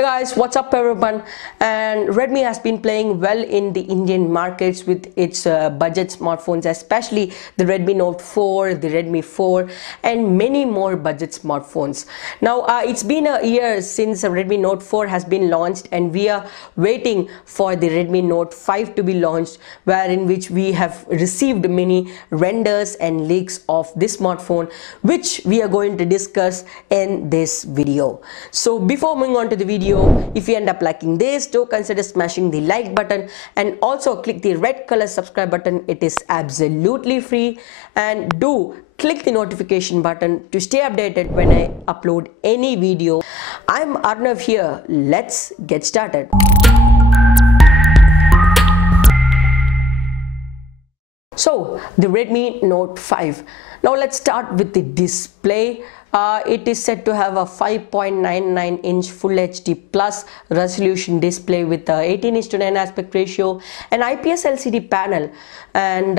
Hey guys, what's up everyone? And Redmi has been playing well in the Indian markets with its budget smartphones, especially the Redmi Note 4, the Redmi 4 and many more budget smartphones. Now it's been a year since Redmi Note 4 has been launched, and we are waiting for the Redmi Note 5 to be launched, wherein which we have received many renders and leaks of this smartphone, which we are going to discuss in this video. So before moving on to the video, if you end up liking this, do consider smashing the like button and also click the red color subscribe button. It is absolutely free, and do click the notification button to stay updated when I upload any video. I'm Arnav here. Let's get started. So the Redmi Note 5. Now let's start with the display. It is said to have a 5.99-inch Full HD Plus resolution display with a 18:9 aspect ratio, an IPS LCD panel, and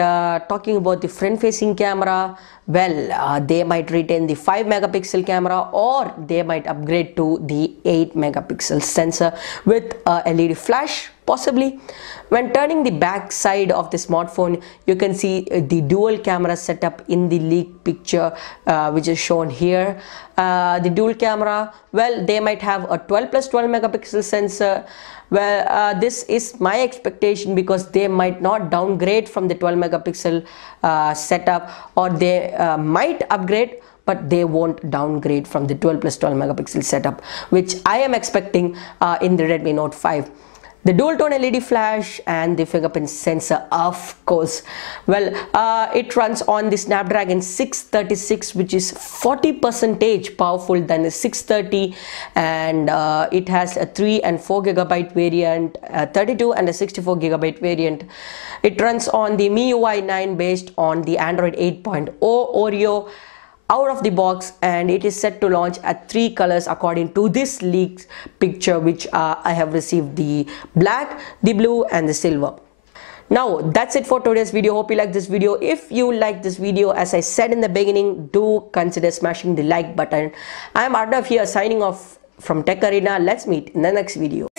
talking about the front-facing camera, well, they might retain the 5 megapixel camera, or they might upgrade to the 8 megapixel sensor with a LED flash, possibly. When turning the back side of the smartphone, you can see the dual camera setup in the leaked picture, which is shown here. The dual camera, well, they might have a 12+12 megapixel sensor. Well, this is my expectation, because they might not downgrade from the 12 megapixel setup, or they might upgrade, but they won't downgrade from the 12+12 megapixel setup, which I am expecting in the Redmi Note 5. The dual tone LED flash and the fingerprint sensor, of course. Well, it runs on the Snapdragon 636, which is 40% powerful than the 630, and it has a 3 and 4 gigabyte variant, 32 and a 64 gigabyte variant. It runs on the MIUI 9 based on the Android 8.0 Oreo out of the box, and it is set to launch at 3 colors according to this leaked picture, which I have received: the black, the blue and the silver. Now that's it for today's video. Hope you like this video. If you like this video, as I said in the beginning, do consider smashing the like button. I am Arnav here, signing off from Tech Arena. Let's meet in the next video.